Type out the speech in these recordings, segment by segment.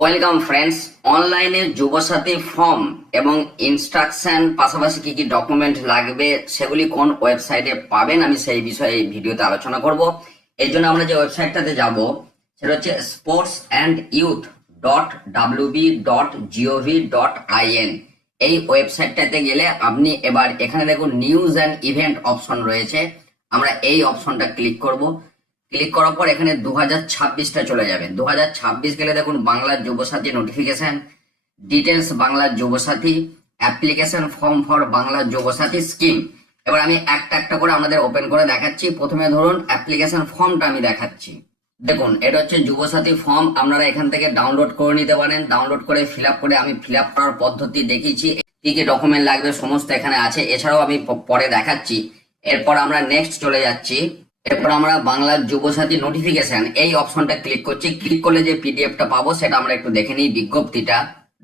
Welcome friends. অনলাইনে Yuvasathi form এবং instruction পাশাপাশি কি কি ডকুমেন্ট লাগবে সেগুলি কোন ওয়েবসাইটে পাবেন আমি সেই বিষয়ে এই ভিডিওতে আলোচনা করব। এর জন্য আমরা যে ওয়েবসাইটটাতে যাব সেটা হচ্ছে sportsandYouth.wb.gov.in। এই ওয়েবসাইটটাতে গেলে আপনি এবার এখানে দেখুন নিউজ অ্যান্ড ইভেন্ট অপশন রয়েছে। আমরা এই অপশনটা ক্লিক করব। ক্লিক করার পর এখানে 2026টা চলে যাবে। 2026 গেলে দেখুন বাংলার যুবসাথী নোটিফিকেশন, ডিটেলস বাংলার যুবসাথী, অ্যাপ্লিকেশন ফর্ম ফর বাংলার যুবসাথী স্কিম। এবার আমি একটা একটা করে আমাদের ওপেন করে দেখাচ্ছি। প্রথমে ধরুন অ্যাপ্লিকেশন ফর্মটা আমি দেখাচ্ছি। দেখুন এটা হচ্ছে যুবসাথী ফর্ম, আপনারা এখান থেকে ডাউনলোড করে নিতে পারেন। ডাউনলোড করে ফিল আপ করে আমি ফিল আপ করার পদ্ধতি দেখিয়েছি, কি কি ডকুমেন্ট লাগবে সমস্ত এখানে আছে। এছাড়াও আমি পরে দেখাচ্ছি। এরপর আমরা নেক্সট চলে যাচ্ছি। এরপর আমরা বাংলার যুবসাথী নোটিফিকেশন এই অপশনটা ক্লিক করছি। ক্লিক করলে যে পিডিএফটা পাবো সেটা আমরা একটু দেখে নিই। বিজ্ঞপ্তিটা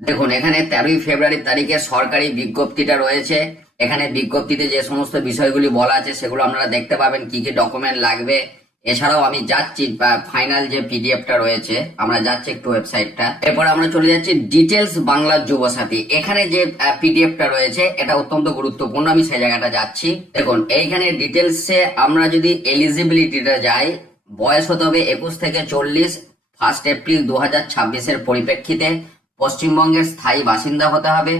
দেখুন, এখানে 13 ফেব্রুয়ারি তারিখে সরকারি বিজ্ঞপ্তিটা রয়েছে। এখানে বিজ্ঞপ্তিতে যে সমস্ত বিষয়গুলি বলা আছে সেগুলো আপনারা দেখতে পাবেন, কি কি ডকুমেন্ট লাগবে। এছাড়াও আমি যাচ্ছি ফাইনাল যে পিডিএফটা রয়েছে, আমরা যাচ্ছি একটু ওয়েবসাইটটা। এরপর আমরা চলে যাচ্ছি ডিটেলস বাংলার যুবসাথী। এখানে যে পিডিএফটা রয়েছে এটা অত্যন্ত গুরুত্বপূর্ণ, আমি সেই জায়গাটা যাচ্ছি। দেখুন এইখানে ডিটেলসে আমরা যদি এলিজিবিলিটিটা যাই, বয়স হতে হবে 21 থেকে 40, 1 এপ্রিল 2026-এর পরিপ্রেক্ষিতে পশ্চিমবঙ্গের স্থায়ী বাসিন্দা হতে হবে,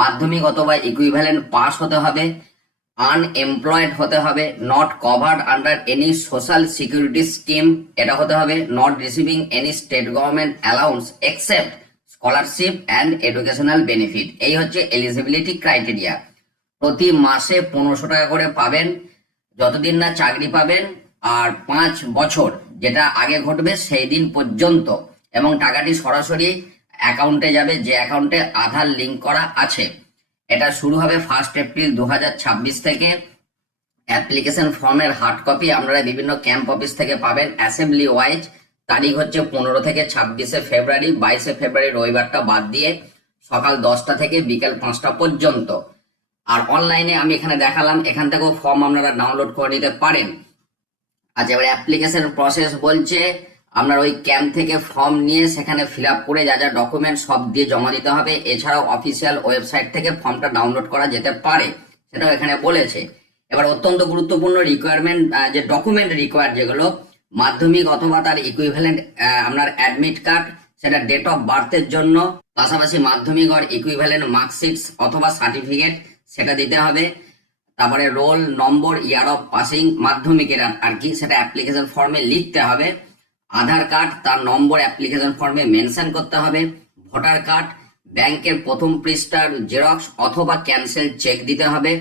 মাধ্যমিক অথবা ইকুইভ্যালেন্ট পাস হতে হবে, আনএমপ্লয়েড হতে হবে, not covered under any social security scheme এটা হতে হবে, not receiving any state government allowance except scholarship and educational benefit. এই হচ্ছে এলিজিবিলিটি ক্রাইটেরিয়া। প্রতি মাসে 1500 টাকা করে পাবেন যতদিন না চাকরি পাবেন, আর 5 বছর যেটা আগে ঘটবে সেই দিন পর্যন্ত, এবং টাকাটি সরাসরি অ্যাকাউন্টে যাবে যে অ্যাকাউন্টে আধার লিঙ্ক করা আছে। এটা শুরু হবে 1 এপ্রিল 2026 থেকে। অ্যাপ্লিকেশন ফর্মের হার্ড কপি আপনারা বিভিন্ন ক্যাম্প অফিস থেকে পাবেন অ্যাসেম্বলি ওয়াইজ। তারিখ হচ্ছে 15 থেকে 26 ফেব্রুয়ারি, 22 ফেব্রুয়ারি রবিবারটা বাদ দিয়ে সকাল 10টা থেকে বিকেল 5টা পর্যন্ত। আর অনলাইনে আমি এখানে দেখালাম, এখান থেকেও ফর্ম আপনারা ডাউনলোড করে নিতে পারেন। আচ্ছা, এবার অ্যাপ্লিকেশন প্রসেস বলছে আপনার ওই ক্যাম্প থেকে ফর্ম নিয়ে সেখানে ফিল আপ করে যা যা ডকুমেন্ট সব দিয়ে জমা দিতে হবে। এছাড়াও অফিসিয়াল ওয়েবসাইট থেকে ফর্মটা ডাউনলোড করা যেতে পারে, সেটাও এখানে বলেছে। এবার অত্যন্ত গুরুত্বপূর্ণ রিকোয়ারমেন্ট, যে ডকুমেন্ট রিকোয়ার যেগুলো, মাধ্যমিক অথবা তার ইকুইভ্যালেন্ট আপনার অ্যাডমিট কার্ড, সেটা ডেট অফ বার্থের জন্য, পাশাপাশি মাধ্যমিক আর ইকুইভ্যালেন্ট মার্কশিট অথবা সার্টিফিকেট সেটা দিতে হবে। তারপরে roll number, year of passing মাধ্যমিকের আর কি, সেটা অ্যাপ্লিকেশন ফর্মে লিখতে হবে। আধার কার্ড তার নম্বর অ্যাপ্লিকেশন ফর্মে মেনশন করতে হবে। ভোটার কার্ড, ব্যাংকের প্রথম পৃষ্ঠার জেরক্স অথবা ক্যান্সেল চেক দিতে হবে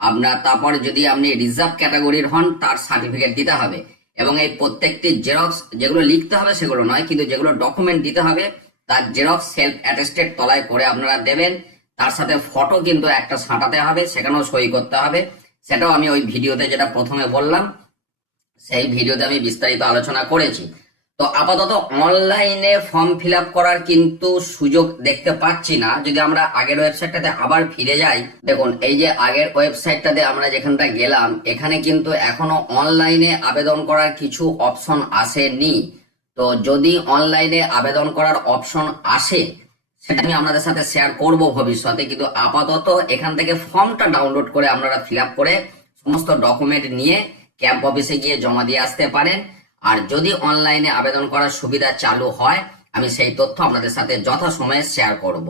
আপনার। তারপরে যদি আপনি রিজার্ভ ক্যাটাগরির হন তার সার্টিফিকেট দিতে হবে। এবং এই প্রত্যেকটি জেরক্স, যেগুলো লিখতে হবে সেগুলো নয়, কিন্তু যেগুলো ডকুমেন্ট দিতে হবে তার জেরক্স সেলফ অ্যাটেস্টেড তলায় করে আপনারা দেবেন। তার সাথে ফটো কিন্তু একটা সাঁটাতে হবে, সেখানেও সই করতে হবে। সেটাও আমি ওই ভিডিওতে যেটা প্রথমে বললাম সেই ভিডিওতে আমি বিস্তারিত আলোচনা করেছি। তো আপাতত অনলাইনে ফর্ম ফিল আপ করার কিন্তু সুযোগ দেখতে পাচ্ছি না। যদি আমরা আগের ওয়েবসাইটটাতে আবার ফিরে যাই, দেখুন এই যে আগের ওয়েবসাইটটাতে আমরা যেখানটা গেলাম, এখানে কিন্তু এখনো অনলাইনে আবেদন করার কিছু অপশন আসেনি। তো যদি অনলাইনে আবেদন করার অপশন আসে সেটা আমি আপনাদের সাথে শেয়ার করব ভবিষ্যতে, কিন্তু আপাতত এখান থেকে ফর্মটা ডাউনলোড করে আপনারা ফিল আপ করে সমস্ত ডকুমেন্ট নিয়ে ক্যাম্প অফিসে গিয়ে জমা দিয়ে আসতে পারেন। আর যদি অনলাইনে আবেদন করার সুবিধা চালু হয় আমি সেই তথ্য আপনাদের সাথে যথাসময়ে শেয়ার করব।